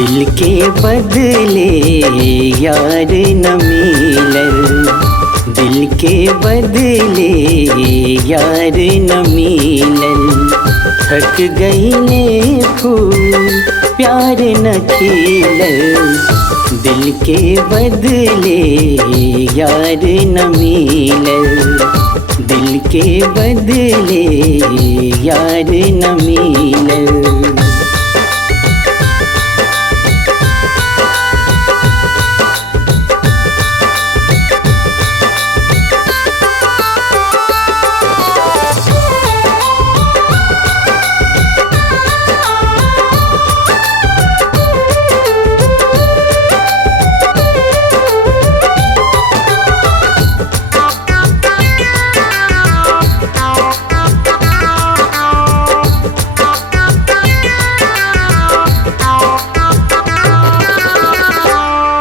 दिल के बदले यार न मिलल, दिल के बदले यार न मिलल। थक गईले फूल प्यार न खिलल, दिल के बदले यार न मिलल, दिल के बदले यार न मिलल।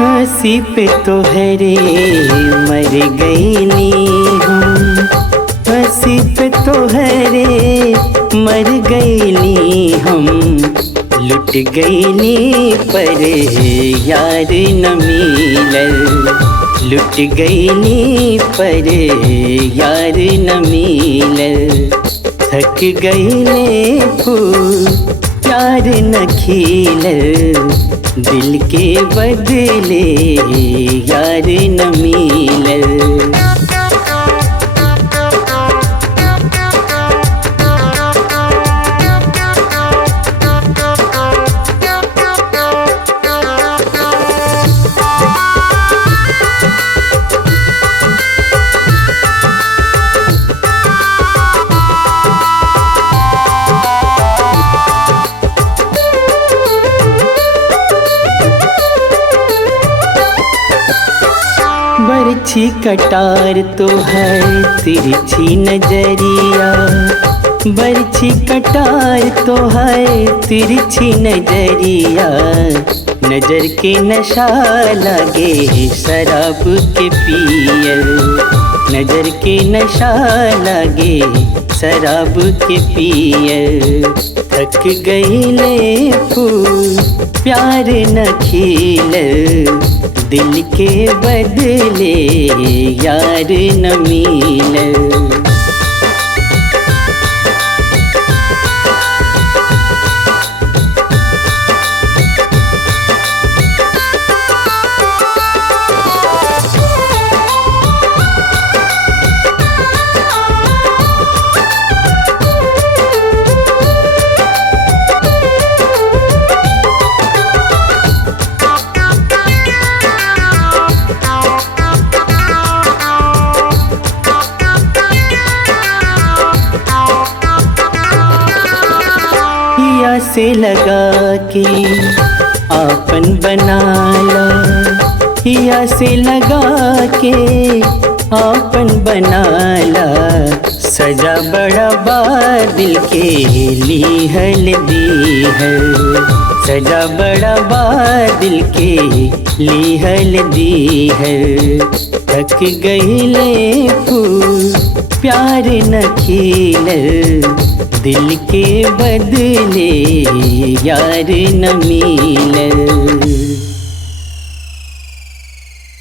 हंसी पे तोहरे मर गईली हम, हंसी पे तोहरे मर गईली हम। लुट गईली पर यार न मिलल, लुट गईली पर यार न मिलल। थक गईले फूल प्यार न खिलल, दिल के बदले यार न मिलल। बरछी कटार तो है तिरछी नजरिया, बरछी कटार तो है तिरछी नजरिया। नजर के नशा लगे शराब के पियल, नजर के नशा लगे शराब के पियल। थक गईले फूल प्यार न खिलल, दिल के बदले यार न मिलल। से लगा के आपन बनाला, हिया से लगा के आपन बनाला। सजा बड़ा बा दिल के लीहल दीहल, सजा बड़ा बा दिल के लीहल दीहल। थक गईले फूल प्यार न खिलल, दिल के बदले यार न मिलल।